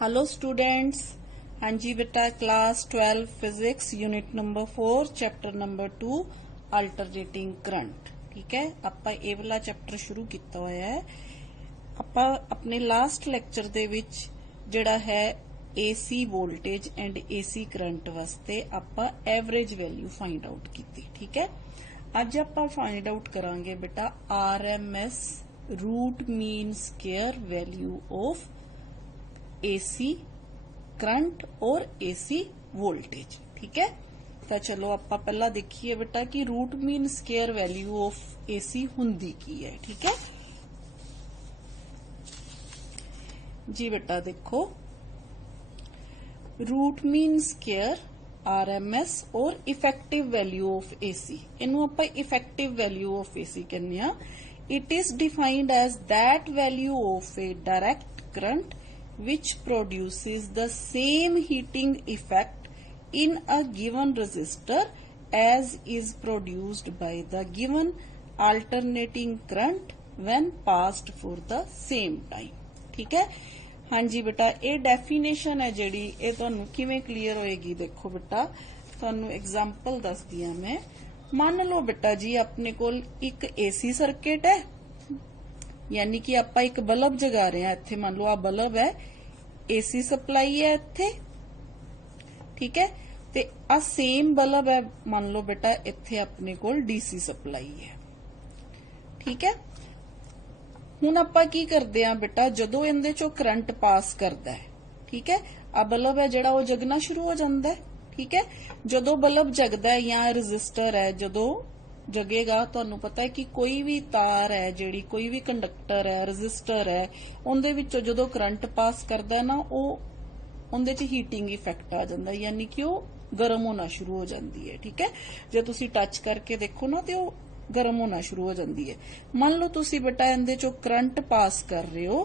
Hello students. हाँ जी बेटा, class 12 physics unit number 4 chapter number 2 alternating current. ठीक है, ਆਪਾਂ ਇਹ ਵਾਲਾ ਚੈਪਟਰ ਸ਼ੁਰੂ ਕੀਤਾ ਹੋਇਆ ਹੈ। ਆਪਾਂ ਆਪਣੇ ਲਾਸਟ ਲੈਕਚਰ ਦੇ ਵਿੱਚ ਜਿਹੜਾ ਹੈ AC voltage and AC current ਵਾਸਤੇ ਆਪਾਂ ਐਵਰੇਜ ਵੈਲਿਊ ਫਾਈਂਡ ਆਊਟ ਕੀਤੀ। ਠੀਕ ਹੈ, ਅੱਜ ਆਪਾਂ ਫਾਈਂਡ ਆਊਟ ਕਰਾਂਗੇ ਬੇਟਾ RMS root mean square value of AC current और AC वोल्टेज। ठीक है, तो चलो आप पहला देखिए बेटा कि root mean square value of AC हुंदी की है। ठीक है जी बेटा, देखो रूट मीन स्क्वायर RMS और इफेक्टिव वैल्यू ऑफ AC, इनू आप इफेक्टिव वैल्यू ऑफ AC कहने आ। It is defined as that value of a direct current which produces the same heating effect in a given resistor as is produced by the given alternating current when passed for the same time। ठीक है, हाँ जी बेटा, ये definition है जिहड़ी ये तुहानू किवें क्लीयर होएगी। देखो बेटा, तुहानू एग्जाम्पल दस दिया मैं। मान लो बेटा जी अपने कोल एक AC सर्किट है, यानी कि आप एक बल्ब जगा रहे हैं। इत्थे मान लो आ बल्ब है, AC सप्लाई है इत्थे। ठीक है, ते आ सेम बल्ब है, मान लो बेटा इत्थे अपने कोल DC सप्लाई है। ठीक है, हुण आपां की करदे आ बेटा, जदों इहदे चों करंट पास करदा है, ठीक है, आ बल्ब है जिहड़ा वो जगना शुरू हो जांदा है। ठीक है, जदों बल्ब जगदा है या रजिस्टर है जदों जगेगा, तुहानू पता है कि कोई भी तार है जिहड़ी, कोई भी कंडक्टर है, रजिस्टर है, उहदे विचों जदों करंट पास करदा है ना, ਉਹ ਉਹਦੇ ਚ ਹੀਟਿੰग ਇਫੈਕਟ ਆ ਜਾਂਦਾ, यानी कि ਉਹ गर्म होना शुरू हो जाती है। ठीक है, जे तुसी टच करके देखो ना तो गर्म होना शुरू हो जाती है। मान लो तुसी बेटा इहदे चों करंट पास कर रहे हो,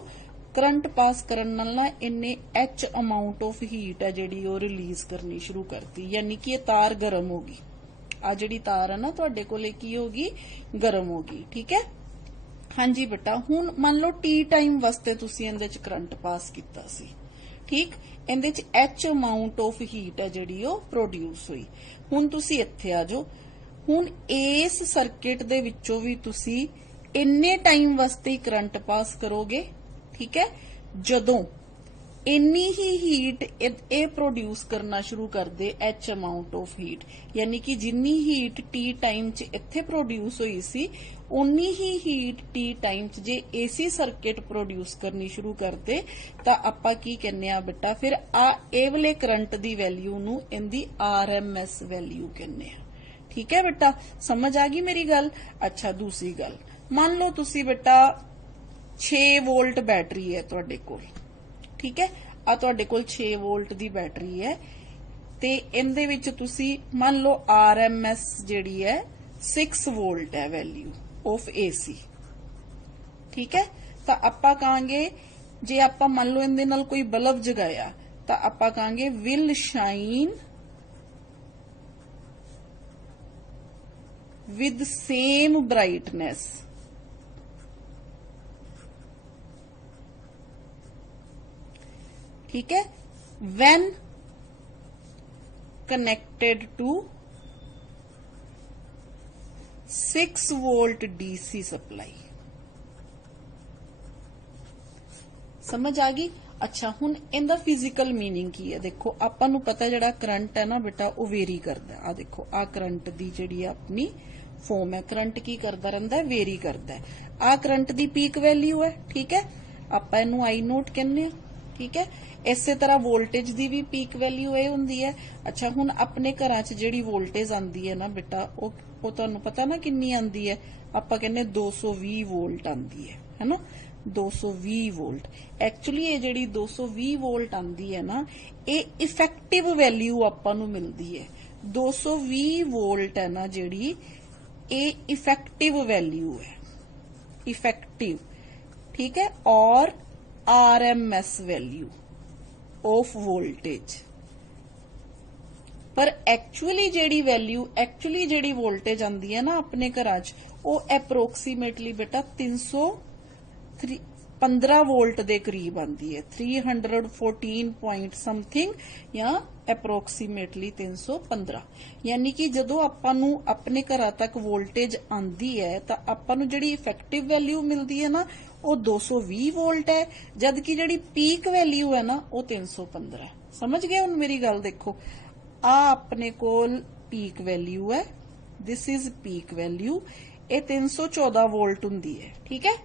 करंट पास करन नाल ना इन्ने H अमाउंट ऑफ हीट है जिहड़ी वो रिलीज करनी शुरू करती, यानी कि ये तार गर्म होगी। आ जिहड़ी तार है ना तुहाडे कोले की होगी, गर्म होगी। ठीक है, हाँ जी बेटा, हुण मान लो T टाइम वास्ते तुसी इहदे च करंट पास कीता सी। ठीक, इहदे च H अमाउंट ऑफ हीट है जिहड़ी वो प्रोड्यूस हुई। हुण तुसी इत्थे आ जाओ, हुण इस सर्किट दे विचों भी तुसी इन्ने टाइम वास्ते ही करंट पास करोगे। ठीक है, जदों इन्नी ही हीट ए प्रोड्यूस करना शुरू कर दे, H अमाउंट ऑफ हीट, यानी कि जिन्नी हीट T टाइम च इत्थे प्रोड्यूस हुई सी, उन्नी ही हीट T टाइम च जे AC सर्किट प्रोड्यूस करनी शुरू कर दे, तां आपां की कहने आ बेटा, फिर आ ए वाले करंट दी वैल्यू नू इहदी RMS वैल्यू कहने आ। ठीक है बेटा, समझ आ गई मेरी गल। अच्छा, दूसरी गल, मान लो तुसी बेटा 6 वोल्ट बैटरी है तुहाडे कोल। ठीक है, आ तुहाडे कोल 6 वोल्ट दी बैटरी है, ते इहदे विच तुसी मान लो RMS जिहड़ी है 6 वोल्ट है वैल्यू ऑफ AC। ठीक है, तां आपां कहांगे, जे आपां मान लो इहदे नाल कोई बल्ब जगाया तां आपां कहांगे will shine with same brightness. ठीक है, when connected to 6 volt DC supply. समझ आ गई। अच्छा, हुण इहदा फिजिकल मीनिंग की है। देखो आपां नूं पता जिहड़ा करंट है ना बेटा, वो वेरी करदा है। आ देखो, आ करंट दी जिहड़ी अपनी फॉर्म है, करंट की करदा रहिंदा है, वेरी करदा है। आ करंट दी पीक वैल्यू है। ठीक है, आपां इहनूं I नोट कहने आ। ठीक है, इसे तरह वोल्टेज दी भी पीक वैल्यू ये हुंदी है। अच्छा, हुण अपने घरां च जिहड़ी वोल्टेज आंदी है ना बेटा, वो तुहानू पता ना कितनी आंदी है, आपां कहने 220 वोल्ट आंदी है ना, 220 वोल्ट। एक्चुअली ये जिहड़ी 220 वोल्ट आंदी है ना, ये इफेक्टिव वैल्यू आपां नू मिलदी है। 220 वोल्ट है ना जिहड़ी, ये इफेक्टिव वैल्यू है, इफेक्टिव। ठीक है, और RMS वैल्यू ऑफ वोल्टेज। पर actually JD value, actually JD voltage आंदी है ना अपने घरां च, वो एप्रोक्सीमेटली बेटा 300 15 वोल्ट के करीब आती है, 314 पॉइंट समथिंग या अप्रोक्सीमेटली 315। यानी कि जदों आपां नूं अपने घरां तक वोल्टेज आंदी है तो आपां नूं जिहड़ी इफेक्टिव वैल्यू मिलदी है ना वो 220 वोल्ट है, जबकि जिहड़ी पीक वैल्यू है ना वो 315 है। समझ गए हुण मेरी गल? देखो आ अपने कोल पीक वैल्यू है, दिस इज पीक वैल्यू, ये 314 वोल्ट हुंदी है। ठीक है,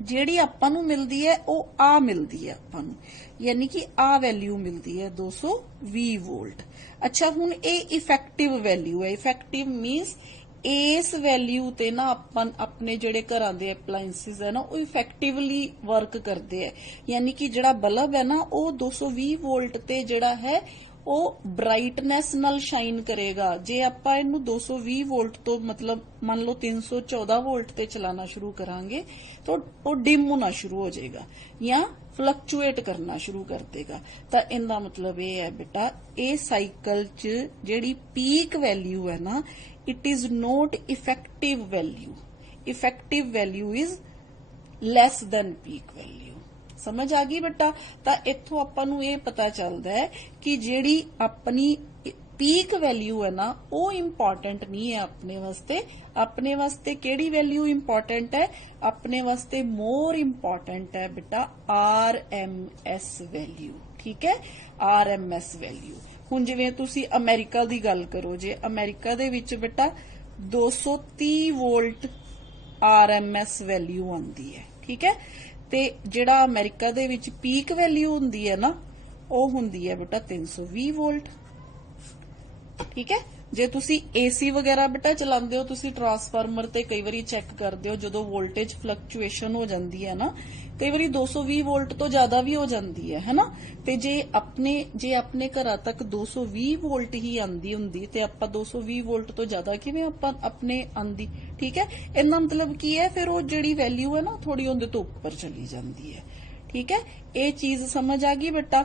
ਜਿਹੜੀ ਆਪਾਂ ਨੂੰ ਮਿਲਦੀ ਹੈ ਉਹ ਆ ਮਿਲਦੀ ਹੈ ਆਪਾਂ ਨੂੰ, ਯਾਨੀ ਕਿ ਆ ਵੈਲਿਊ ਮਿਲਦੀ ਹੈ 220 ਵੋਲਟ। ਅੱਛਾ, ਹੁਣ ਇਹ ਇਫੈਕਟਿਵ ਵੈਲਿਊ ਹੈ। ਇਫੈਕਟਿਵ ਮੀਨਸ ਇਸ ਵੈਲਿਊ ਤੇ ਨਾ ਆਪਾਂ ਆਪਣੇ ਜਿਹੜੇ ਘਰਾਂ ਦੇ ਅਪਲਾਈਐਂਸਿਸ ਹੈ ਨਾ ਉਹ ਇਫੈਕਟਿਵਲੀ ਵਰਕ ਕਰਦੇ ਹੈ, ਯਾਨੀ ਕਿ ਜਿਹੜਾ ਬਲਬ ਹੈ ਨਾ ਉਹ 220 ਵੋਲਟ ਤੇ ਜਿਹੜਾ ਹੈ ਉਹ ਬ੍ਰਾਈਟਨੈਸ ਨਾਲ ਸ਼ਾਈਨ ਕਰੇਗਾ। ਜੇ ਆਪਾਂ ਇਹਨੂੰ 220 ਵੋਲਟ ਤੋਂ मतलब मान लो 314 वोल्ट ਤੇ ਚਲਾਣਾ ਸ਼ੁਰੂ ਕਰਾਂਗੇ तो ਉਹ ਡਿਮ ਹੋਣਾ ਸ਼ੁਰੂ ਹੋ ਜਾਏਗਾ ਜਾਂ ਫਲਕਚੁਏਟ ਕਰਨਾ ਸ਼ੁਰੂ ਕਰ ਦੇਗਾ। ਤਾਂ ਇਹਦਾ ਮਤਲਬ ਇਹ ਹੈ ਬੇਟਾ ਇਹ ਸਾਈਕਲ 'ਚ ਜਿਹੜੀ ਪੀਕ ਵੈਲਿਊ ਹੈ ਨਾ it is not effective value, effective value is less than peak value. समझ आ गई बेटा? तो इत्थों आपां नूं ये पता चलदा है कि जिहड़ी अपनी पीक वैल्यू है ना वो इंपॉर्टेंट नहीं है अपने वास्ते। अपने वास्ते केड़ी वैल्यू इंपॉर्टेंट है? अपने वास्ते मोर इंपॉर्टेंट है बेटा RMS वैल्यू। ठीक है, RMS वैल्यू। हुण जिवें तुसी अमेरिका दी गल करो, जे अमेरिका दे विच बेटा 230 वोल्ट RMS वैल्यू आंदी है। ठीक है, ਤੇ ਜਿਹੜਾ ਅਮਰੀਕਾ ਦੇ ਵਿੱਚ ਪੀਕ ਵੈਲਿਊ ਹੁੰਦੀ ਹੈ ਨਾ ਉਹ ਹੁੰਦੀ ਹੈ ਬੇਟਾ 320 ਵੋਲਟ। ਠੀਕ ਹੈ, ਜੇ ਤੁਸੀਂ ਏਸੀ ਵਗੈਰਾ ਬੇਟਾ ਚਲਾਉਂਦੇ ਹੋ ਤੁਸੀਂ ਟਰਾਂਸਫਾਰਮਰ ਤੇ ਕਈ ਵਾਰੀ ਚੈੱਕ ਕਰਦੇ ਹੋ ਜਦੋਂ ਵੋਲਟੇਜ ਫਲਕਚੁਏਸ਼ਨ ਹੋ ਜਾਂਦੀ ਹੈ ਨਾ ਕਈ ਵਾਰੀ 220 ਵੋਲਟ ਤੋਂ ਜ਼ਿਆਦਾ ਵੀ ਹੋ ਜਾਂਦੀ ਹੈ ਨਾ। ਤੇ ਜੇ ਆਪਣੇ ਘਰਾਂ ਤੱਕ 220 ਵੋਲਟ ਹੀ ਆਂਦੀ ਹੁੰਦੀ ਤੇ ਆਪਾਂ 220 ਵੋਲਟ ਤੋਂ ਜ਼ਿਆਦਾ ਕਿਵੇਂ ਆਪਾਂ ਆਪਣੇ ਆਂਦੀ। ਠੀਕ ਹੈ, ਇਹਦਾ ਮਤਲਬ ਕੀ ਹੈ ਫਿਰ ਉਹ ਜਿਹੜੀ ਵੈਲਿਊ ਹੈ ਨਾ ਥੋੜੀ ਉਹਦੇ ਤੋਂ ਉੱਪਰ ਚਲੀ ਜਾਂਦੀ ਹੈ। ਠੀਕ ਹੈ, ਇਹ ਚੀਜ਼ ਸਮਝ ਆ ਗਈ ਬੇਟਾ?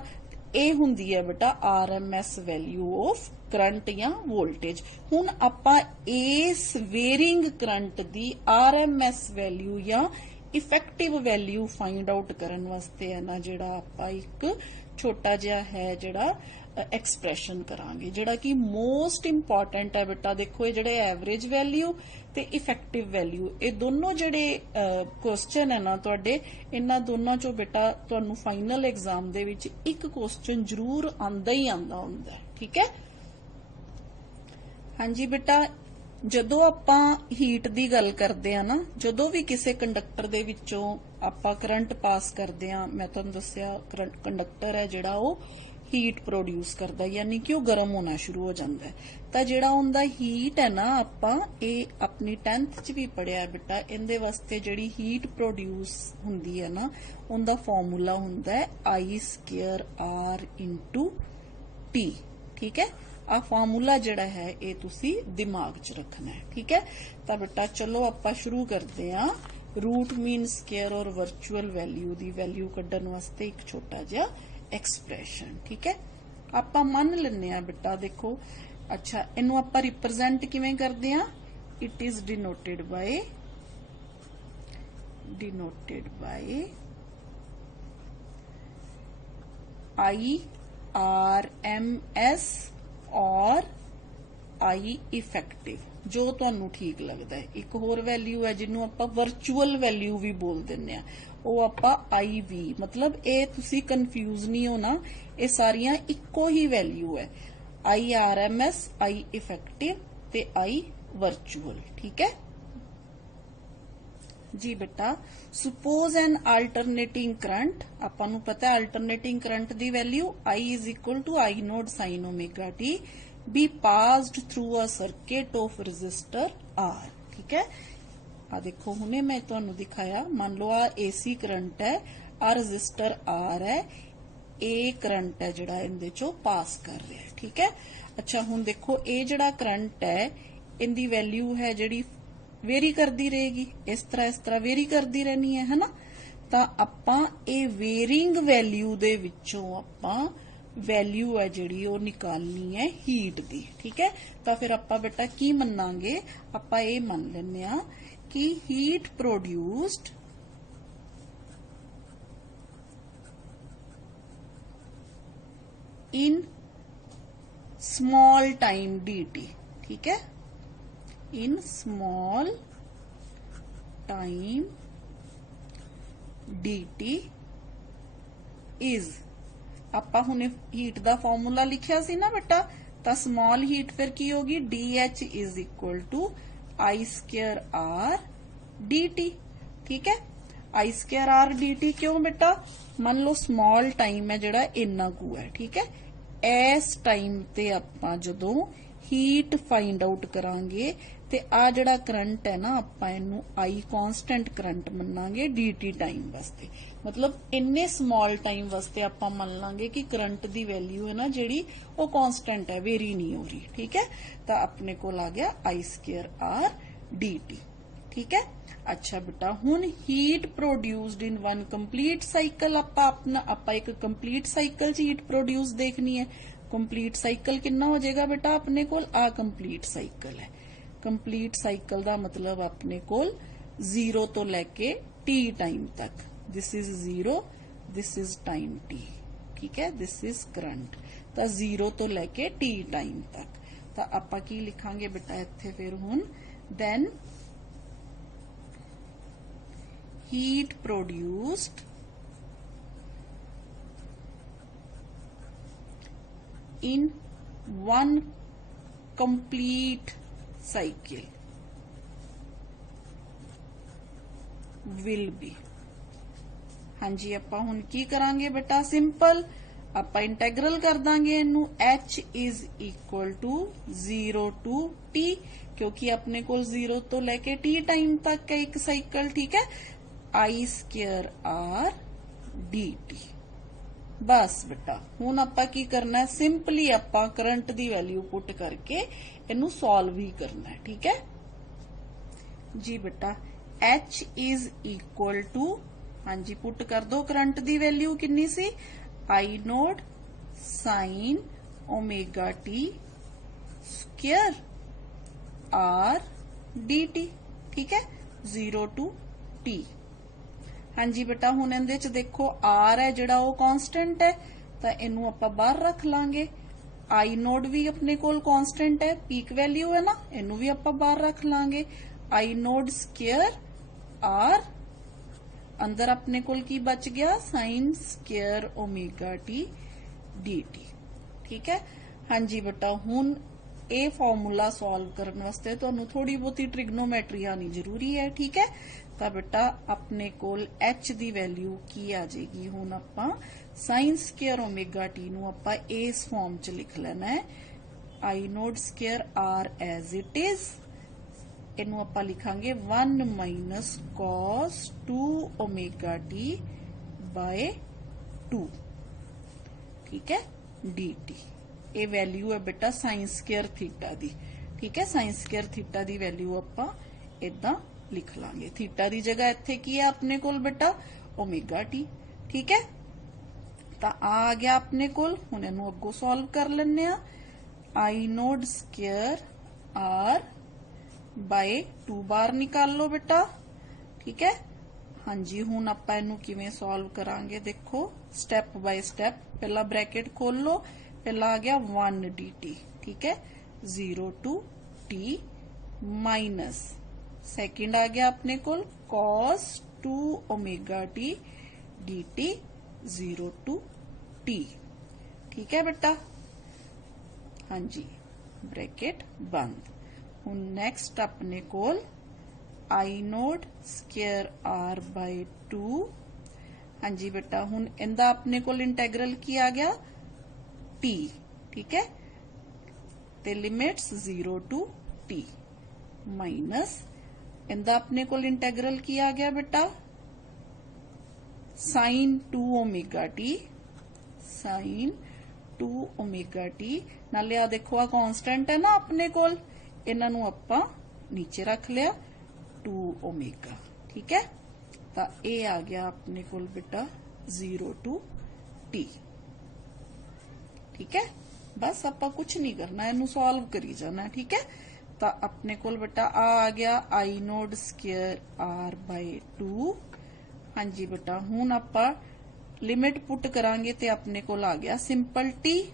ਇਹ ਹੁੰਦੀ ਹੈ ਬੇਟਾ RMS ਵੈਲਿਊ ਆਫ ਕਰੰਟ ਜਾਂ ਵੋਲਟੇਜ। ਹੁਣ ਆਪਾਂ ਇਸ ਵੇਰਿੰਗ ਕਰੰਟ ਦੀ RMS ਵੈਲਿਊ ਜਾਂ ਇਫੈਕਟਿਵ ਵੈਲਿਊ ਫਾਈਂਡ ਆਊਟ ਕਰਨ ਵਾਸਤੇ ਹੈ ਨਾ ਜਿਹੜਾ ਆਪਾਂ ਇੱਕ ਛੋਟਾ ਜਿਹਾ ਹੈ ਜਿਹੜਾ ਐਕਸਪ੍ਰੈਸ਼ਨ ਕਰਾਂਗੇ ਜਿਹੜਾ ਕਿ ਮੋਸਟ ਇੰਪੋਰਟੈਂਟ ਹੈ ਬੇਟਾ। ਦੇਖੋ ਇਹ ਜਿਹੜੇ ਐਵਰੇਜ ਵੈਲਿਊ ਤੇ ਇਫੈਕਟਿਵ ਵੈਲਿਊ ਇਹ ਦੋਨੋਂ ਜਿਹੜੇ ਕੁਐਸਚਨ ਹੈ ਨਾ ਤੁਹਾਡੇ ਇਹਨਾਂ ਦੋਨਾਂ ਚੋਂ ਬੇਟਾ ਤੁਹਾਨੂੰ ਫਾਈਨਲ ਐਗਜ਼ਾਮ ਦੇ ਵਿੱਚ ਇੱਕ ਕੁਐਸਚਨ ਜ਼ਰੂਰ ਆਂਦਾ ਹੀ ਆਂਦਾ ਹੁੰਦਾ। ਠੀਕ ਹੈ, ਹਾਂਜੀ ਬੇਟਾ, ਜਦੋਂ ਆਪਾਂ ਹੀਟ ਦੀ ਗੱਲ ਕਰਦੇ ਆ ਨਾ ਜਦੋਂ ਵੀ ਕਿਸੇ ਕੰਡਕਟਰ ਦੇ ਵਿੱਚੋਂ ਆਪਾਂ ਕਰੰਟ ਪਾਸ ਕਰਦੇ ਆ, ਮੈਂ ਤੁਹਾਨੂੰ ਦੱਸਿਆ ਕੰਡਕਟਰ ਹੈ ਜਿਹੜਾ ਉਹ ਹੀਟ ਪ੍ਰੋਡਿਊਸ ਕਰਦਾ ਯਾਨੀ ਕਿ ਉਹ ਗਰਮ ਹੋਣਾ ਸ਼ੁਰੂ ਹੋ ਜਾਂਦਾ ਹੈ। ਤਾਂ ਜਿਹੜਾ ਉਹਦਾ ਹੀਟ ਹੈ ਨਾ ਆਪਾਂ ਇਹ ਆਪਣੀ 10th ਚ ਵੀ ਪੜਿਆ ਬੇਟਾ ਇਹਦੇ ਵਾਸਤੇ ਜਿਹੜੀ ਹੀਟ ਪ੍ਰੋਡਿਊਸ ਹੁੰਦੀ ਹੈ ਨਾ ਉਹਦਾ ਫਾਰਮੂਲਾ ਹੁੰਦਾ ਹੈ I² R × T। ਠੀਕ ਹੈ, ਆ ਫਾਰਮੂਲਾ ਜਿਹੜਾ ਹੈ ਇਹ ਤੁਸੀਂ ਦਿਮਾਗ 'ਚ ਰੱਖਣਾ ਹੈ। ਠੀਕ ਹੈ, ਤਾਂ ਬੇਟਾ ਚਲੋ ਆਪਾਂ ਸ਼ੁਰੂ ਕਰਦੇ ਹਾਂ रूट मीन स्केयर और वर्चुअल वैल्यू दी वैल्यू कड्ढण वास्ते एक छोटा जिहा एक्सप्रैशन। ठीक है, आपां मन लैने आ बेटा देखो। अच्छा, इनू आपां रिप्रेजेंट किवें करदे आ? It is denoted by IRMS और I इफेक्टिव जो तुहानू ठीक लगता है। एक होर वैल्यू है जिन्हों आपां वर्चुअल वैल्यू भी बोल दिंदे आ, वो आपां IV। मतलब ये तुसी कंफ्यूज नहीं होना, ये सारियां इक्को ही वैल्यू है, IRMS, I इफेक्टिव ते I वर्चुअल। ठीक है जी बेटा। सुपोज एन अल्टरनेटिंग करंट, आपां नू पता है alternating current the value I = I0 sin ω t be passed through a circuit of resistor R। ठीक है, आ देखो हुने मैं तुहानू दिखाया, मान लो आ AC करंट है, आ रजिस्टर R है, ए करंट है जिहड़ा इहदे चों पास कर रहा है। ठीक है, अच्छा हुण देखो ये जिहड़ा करंट है इहदी वैल्यू है जिहड़ी वेरी करती रहेगी, इस तरह वेरी करती रहनी है ना। तां आपां ये वेरिंग वैल्यू दे विचों आपां वैल्यू है जिहड़ी वो निकालनी है हीट दी। ठीक है, तो फिर आपां बेटा की मन्नांगे, आपां ये मान लैने आ कि heat produced in small time dt, ठीक है, in small time dt is, ਆਪਾਂ ਹੁਣੇ ਹੀਟ ਦਾ ਫਾਰਮੂਲਾ ਲਿਖਿਆ ਸੀ ਨਾ ਬੇਟਾ, ਤਾਂ ਸਮਾਲ ਹੀਟ ਫਿਰ ਕੀ ਹੋਗੀ, DH is equal to I square R dt, ठीक है। I स्क्वायर R dt क्यों बेटा, मान लो स्मॉल टाइम है ਜਿਹੜਾ ਇੰਨਾ ਕੁ ਹੈ, ठीक है। ਇਸ ਟਾਈਮ ਤੇ ਆਪਾਂ ਜਦੋਂ ਹੀਟ ਫਾइंड आउट ਕਰਾਂਗੇ ਤੇ ਆ ਜਿਹੜਾ ਕਰੰਟ ਹੈ ਨਾ, ਆਪਾਂ ਇਹਨੂੰ I ਕਾਂਸਟੈਂਟ ਕਰੰਟ ਮੰਨਾਂਗੇ dt ਟਾਈਮ ਵਾਸਤੇ, मतलब इन्ने स्मॉल टाइम वास्ते आप मान लांगे कि करंट दी वैल्यू है ना जिहड़ी वो कांस्टेंट है, वेरी नहीं हो रही, ठीक है। तो अपने को आ गया I स्क्वायर R dt, ठीक है। अच्छा बेटा, हुन heat produced in one complete cycle, आप एक कंप्लीट साइकिल च हीट प्रोड्यूस देखनी है। कंप्लीट साइकिल कितना हो जाएगा बेटा अपने को, आ कंप्लीट साइकिल है। कंप्लीट साइकिल का मतलब अपने को 0 तो लैके t टाइम तक, this is 0, this is time t, ठीक है, दिस इज करंट। तो 0 तो लैके t टाइम तक, तो आपां की लिखांगे बेटा इत्थे फिर हुन, then heat produced in one complete cycle will be, हाँ जी, ਆਪਾਂ ਹੁਣ ਕੀ ਕਰਾਂਗੇ ਬੇਟਾ, ਸਿੰਪਲ ਆਪਾਂ ਇੰਟੈਗਰਲ ਕਰ ਦਾਂਗੇ ਇਹਨੂੰ, h is equal to 0 to t, क्योंकि अपने को 0 तो लेके t टाइम तक है एक साइकिल, ठीक है। I स्क्वायर R dt, बस बेटा ਹੁਣ ਆਪਾਂ ਕੀ ਕਰਨਾ ਹੈ, ਸਿੰਪਲੀ ਆਪਾਂ ਕਰੰਟ ਦੀ ਵੈਲਿਊ ਪੁੱਟ ਕਰਕੇ ਇਹਨੂੰ ਸੋਲਵ ਹੀ ਕਰਨਾ ਹੈ, ठीक है जी। बेटा h is equal to, हाँ जी पुट कर दो, करंट दी वैल्यू कितनी सी, I note sine omega T square R dt, ठीक है, 0 to t। हाँ जी बेटा हुण इहदे च देखो R है जिहड़ा वो कांस्टेंट है, तो इनू आपां बाहर रख लांगे। I नोट भी अपने कोल कांस्टेंट है, पीक वैल्यू है ना, इनू भी आपां बाहर रख लांगे। I नोट स्क्वायर R, अंदर अपने कोल की बच गया, sine square omega T dt, ठीक है। हाँ जी बेटा हुण ये फॉर्मूला सॉल्व करने वास्ते तुहानू थोड़ी बहुती ट्रिग्नोमेट्री आनी जरूरी है, ठीक है। तो बेटा अपने कोल h दी वैल्यू की आ जाएगी, हुण आपां साइन स्क्वायर ओमेगा टी नू आपां इस फॉर्म च लिख लेना है, I naught square R as it is, इनू आपां लिखांगे 1 minus cos 2 omega t by 2, ठीक है, dt। ये वैल्यू है बेटा साइन स्क्वायर थीटा दी, ठीक है। साइन स्क्वायर थीटा दी वैल्यू आपां इदां लिख लांगे, थीटा दी जगह इत्थे की है अपने कोल बेटा ओमेगा टी, ठीक है। तो आ गया अपने कोल, हुण इहनू अग्गों सॉल्व कर लैंदे आ। I naught square R by 2 बार निकाल लो बेटा, ठीक है। हाँ जी हुण आपां इहनू किवें सॉल्व करांगे, देखो स्टैप बाय स्टैप, पहला ब्रैकेट खोल लो, पहला आ गया 1 dt, ठीक है, 0 to t माइनस, सेकंड आ गया अपने कोल cos 2 omega T dt 0 to t, ठीक है बेटा। हाँ जी ब्रैकेट बंद। हुण नेक्स्ट अपने कोल I naught square R by 2, हाँ जी बेटा हुण इंदा अपने कोल इंटेग्रल की आ गया t, ठीक है, ते लिमिट्स 0 to t माइनस इंदा अपने कोल इंटेग्रल की आ गया बेटा sine 2 omega t, sine 2 omega t, नाले आ देखो आ कांस्टेंट है ना अपने कोल, इन्हां नूं आपां नीचे रख लिया 2 ओमेगा, ठीक है। तो ये आ गया अपने कोल बेटा 0 to t, ठीक है। बस आपां कुछ नहीं करना, इनू सॉल्व करी जाना, ठीक है। तो अपने कोल बेटा आ गया I naught square R by 2, हाँ जी बेटा हुण आपां लिमिट पुट करांगे तो अपने को आ गया सिंपल टी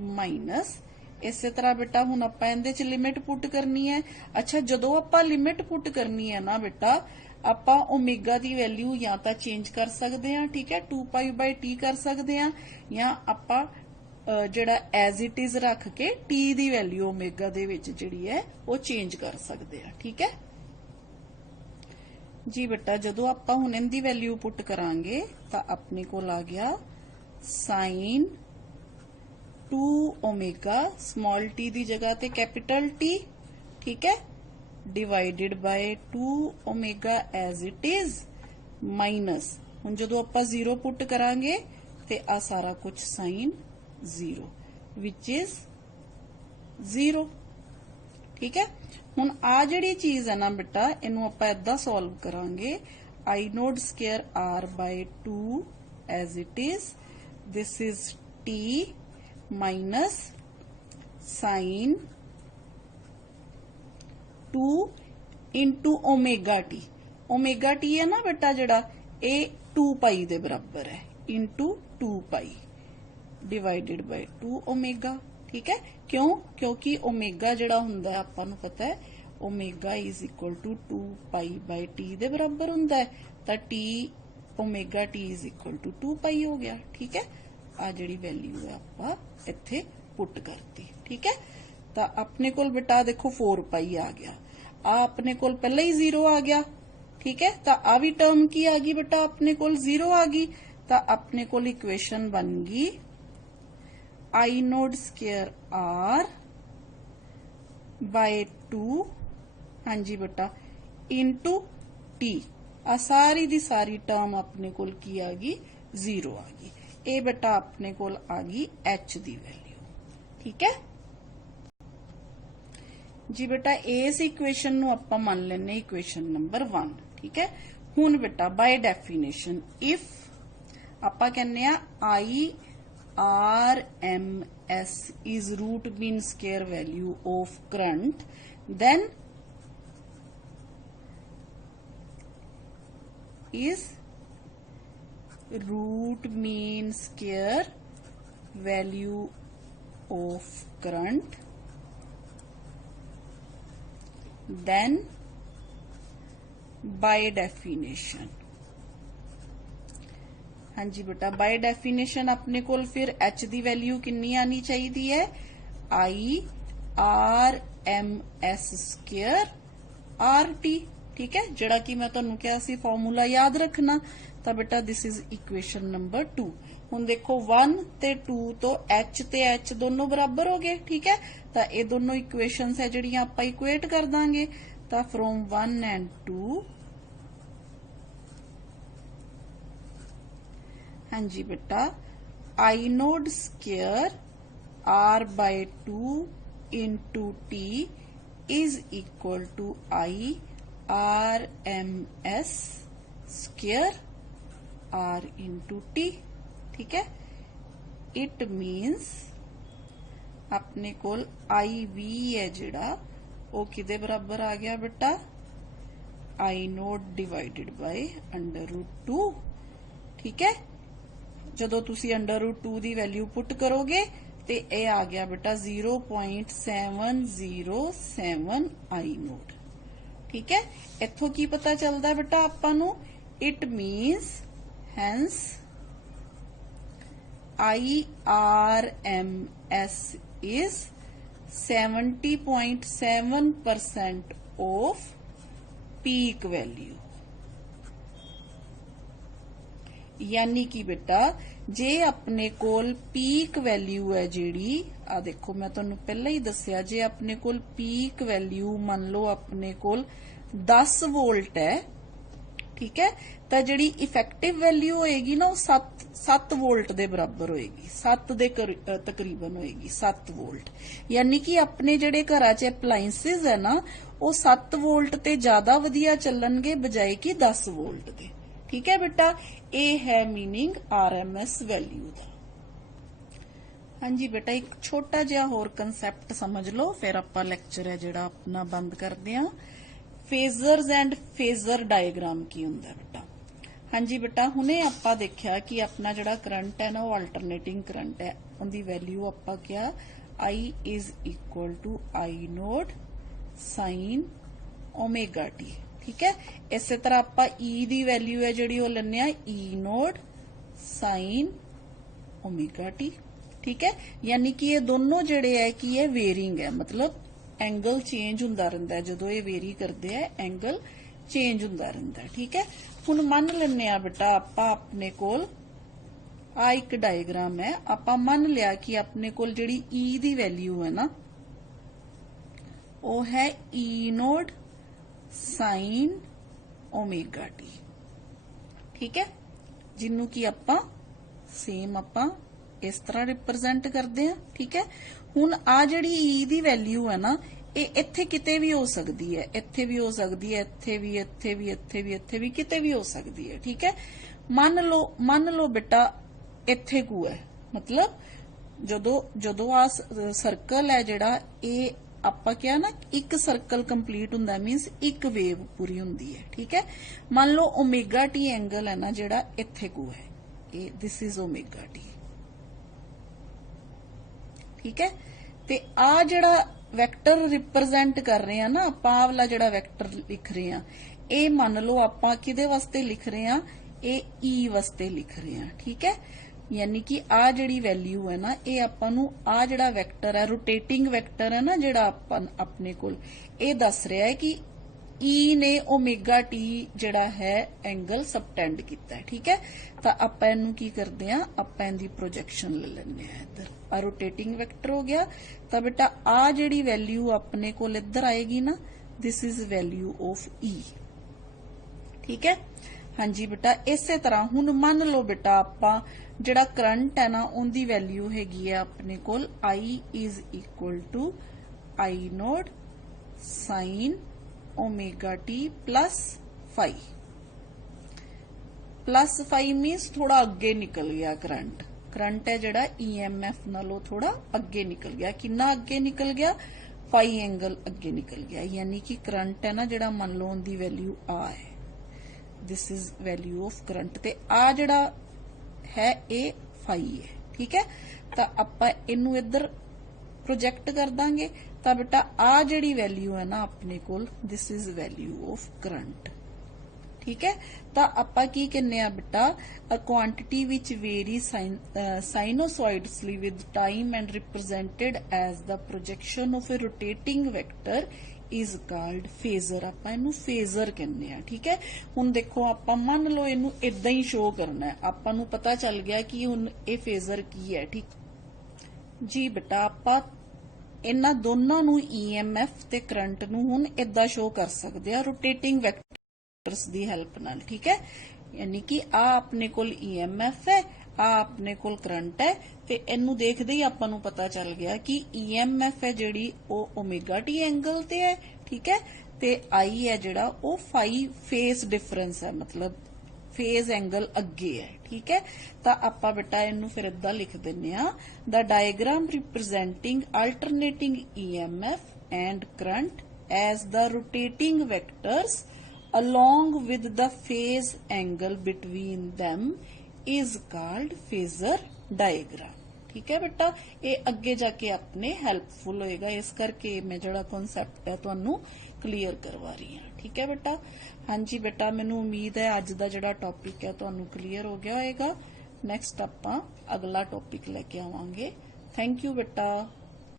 माइनस इस तरह बेटा हुण आपां इहदे च लिमिट पुट करनी है। अच्छा जदों आपां लिमिट पुट करनी है ना बेटा आपां ओमेगा दी वैल्यू या तां चेंज कर सकते हैं, ठीक है 2π/t कर सकते हैं, या आपां जिहड़ा एज इट इज रख के टी दी वैल्यू ओमेगा दे विच जिहड़ी है वो चेंज कर सकते हैं, ठीक है जी बेटा। जदों आपां हुण इहदी वैल्यू पुट करांगे तां अपने कोल आ गया साइन 2 ओमेगा स्मॉल टी दी जगह ते कैपिटल टी, ठीक है divided by 2 omega as it is minus हुण जदों आपां 0 पुट करांगे ते आ सारा कुछ साइन 0 विच इज 0, ठीक है। हुण आ जिहड़ी चीज है ना बेटा इनू आपां इदां सॉल्व करांगे I naught square R by 2 as it is this is T minus sine 2 into omega T. Omega T है ना बेटा जिहड़ा ये 2π दे बराबर है इंटू 2π डिवाइडेड बाय 2 ओमेगा, ठीक है क्यों क्योंकि ओमेगा जिहड़ा हुंदा है आपां नूं पता है omega is equal to 2π/t दे बराबर हुंदा है तां t omega t is equal to 2π हो गया, ठीक है। आ जिहड़ी वैल्यू है आपां इत्थे पुट करती, ठीक है। तां अपने कोल बेटा देखो 4π आ गया, आ अपने कोल पहले ही 0 आ गया, ठीक है। तां आ भी टर्म की आ गई बेटा अपने कोल 0 आ गई, तां अपने कोल इक्वेशन बन गई आई नोट स्क्वायर आर बाय 2 हाँ जी बेटा इंटू टी। आ सारी दी सारी टर्म अपने कोल की आ गई 0 आ गई। ए बेटा अपने कोल आ गई एच दी वैल्यू, ठीक है जी बेटा। इस इक्वेशन नूं आपां मान लेने इक्वेशन नंबर 1, ठीक है। हुण बेटा बाय डेफिनेशन इफ आपां कहने आ आई RMS is root mean square value of current, then is root mean square value of current, then by definition हाँ जी बेटा बाय डेफिनेशन अपने कोल फिर एच दी वैल्यू कितनी आनी चाहिए है I R M S square R T, ठीक है जड़ा कि मैं तुहानू कहा सी फॉर्मूला याद रखना। तो बेटा दिस इज इक्वेशन नंबर 2। हुण देखो 1 ते 2 तो एच ते एच दोनों बराबर हो गए, ठीक है। तो ये दोनों इक्वेशंस है जड़ियां आपां इक्वेट कर दांगे। तो फ्रॉम 1 एंड 2 हाँ जी बेटा I naught square R by 2 into T is equal to I R M S square R into T, ठीक है। इट मीन्स अपने कोल आई वी है जिहड़ा वो किदे बराबर आ गया बेटा आई नोट डिवाइडेड बाय √2, ठीक है। जदों तुसी √2 दी वैल्यू पुट करोगे ते ये आ गया बेटा 0.707 आई नोट, ठीक है। इत्थों की पता चलता है बेटा आपां नूं it means hence IRMS is 70.7% of peak value। यानी कि बेटा जे अपने कोल पीक वैल्यू है जिहड़ी आ देखो मैं तुहानू पहले ही दसिया जे अपने कोल पीक वैल्यू मान लो अपने कोल 10 वोल्ट है, ठीक है। तो जिहड़ी इफेक्टिव वैल्यू होएगी ना वो 7 वोल्ट दे बराबर होएगी, 7 दे तकरीबन होएगी 7 वोल्ट। यानी कि अपने जिहड़े घरां च अप्लायंसेस है ना वो 7 वोल्ट ते ज्यादा वधिया चलणगे बजाय कि 10 वोल्ट दे, ठीक है बेटा। ये है मीनिंग RMS वैल्यू दा। हाँ जी बेटा एक छोटा जिहा होर कंसैप्ट समझ लो फिर आपां लैक्चर है जिहड़ा अपना बंद करदे हां। फेजर्स एंड फेजर डायग्राम की हुंदा बेटा। हाँ जी बेटा हुणे आपां देखिया कि अपना जिहड़ा करंट है ना वो अल्टरनेटिंग करंट है, उनकी वैल्यू आपां क्या I is equal to I naught sine omega t. ठीक है, इस तरह आपां E दी वैल्यू है जिहड़ी वो लैने आ ई नोट साइन ओमेगा टी। ठीक है, यानी कि ये दोनों जिहड़े है कि ये वेरिंग है, मतलब एंगल चेंज हुंदा रहिंदा है, जदों ये वेरी करदे है एंगल चेंज हुंदा रहिंदा है। ठीक है, हुण मन लैने आ बेटा आपां अपने कोल आ एक डायग्राम है, आपां मन लिया कि अपने कोल जिहड़ी E दी वैल्यू है ना वो है ई नोट साइन ओमेगा टी। ठीक है, जिन्नू कि आपां सेम आपां इस तरह रिप्रेजेंट करते हैं। ठीक है, हुण आ जिहड़ी E दी वैल्यू है ना ये इत्थे किते भी हो सकती है, इत्थे भी हो सकती है, इत्थे भी, इत्थे भी, इत्थे भी, इत्थे भी, किते भी हो सकती है। ठीक है, मन लो बेटा इत्थे को है, मतलब जदों आ सर्कल है जिहड़ा ये आपां क्या ना एक सर्कल कंप्लीट हुंदा मीनस एक वेव पूरी हुंदी है। ठीक है, मान लो ओमेगा टी एंगल है ना जिहड़ा इत्थे को है, ये दिस इज ओमेगा टी। ठीक है, ते आ जिहड़ा वैक्टर रिप्रेजेंट कर रहे हैं ना आपां वाला जिहड़ा वैक्टर लिख रहे हैं ये मान लो आपां किहदे वास्ते लिख रहे हैं, ये E वास्ते लिख रहे हैं। ठीक है, यानी कि आ जिहड़ी वैल्यू है ना ये आपां नूं आ जिहड़ा वैक्टर है रोटेटिंग वैक्टर है ना जिहड़ा आपां अपने कोल ये दस रहा है कि E ने ओमेगा टी जिहड़ा है एंगल सबटेंड कीता है। ठीक है, तो आपां इहनूं की करदे आ आपां इहदी प्रोजेक्शन ले लैंदे आ, इधर आ रोटेटिंग वैक्टर हो गया। तो बेटा आ जिहड़ी वैल्यू अपने कोल इधर आएगी ना this is value of E। ठीक है, हाँ जी बेटा इसे तरह हुण मान लो बेटा आपां जिहड़ा करंट है ना उनदी वैल्यू हैगी है अपने कोल I is equal to I naught sine omega t plus five. Plus 5 minus थोड़ा अगे निकल गया करंट, करंट है जिहड़ा EMF नालों थोड़ा अगे निकल गया, कितना अगे निकल गया 5 एंगल अगे निकल गया, यानी कि करंट है ना जिहड़ा मान लो उनदी वैल्यू आ है, this is value of current, ते आ जिहड़ा है ए 5 है। ठीक है, तो आपां इनू इधर प्रोजेक्ट कर दांगे, तो बेटा आ जिहड़ी वैल्यू है ना अपने कोल this is value of current. ठीक है, तो आपां की कहने आ बेटा a quantity which vary sinusoidally with time and represented as the projection of a rotating vector is called phasor. आपां इनू फेजर कहने आ। ठीक है, हुण देखो आपां मान लो इनू इदां ही शो करना है, आपां नू पता चल गया कि हुण ये फेजर की है। ठीक जी बेटा आपां इन्हां दोनों नू EMF ते करंट नू हुण इदां शो कर सकदे आ रोटेटिंग वैक्टर्स दी हेल्प नाल। ठीक है, यानी कि आ अपने कोल EMF है, आ अपने कोल करंट है, ते इनू देखदे ही आपां नू पता चल गया कि EMF है जिहड़ी ओ ओमेगा टी एंगल ते है। ठीक है, ते I है जिहड़ा ओ 5 फेस डिफरेंस है, मतलब फेज एंगल अगे है। ठीक है, तो आपां बेटा इनू फिर इदां लिख दिंदे आ the diagram representing alternating EMF and current as the rotating vectors along with the phase angle between them is called phasor diagram। ठीक है बेटा, ये अगे जाके अपने हेल्पफुल होएगा, इस करके मैं जड़ा कॉन्सैप्ट है तुहानू क्लीयर करवा रही हूं। ठीक है बेटा, हाँ जी बेटा मैनू उम्मीद है अज दा जड़ा टॉपिक है तुहानू क्लीयर हो गया होएगा। नैक्सट आपां अगला टॉपिक लेके आवांगे। थैंक यू बेटा।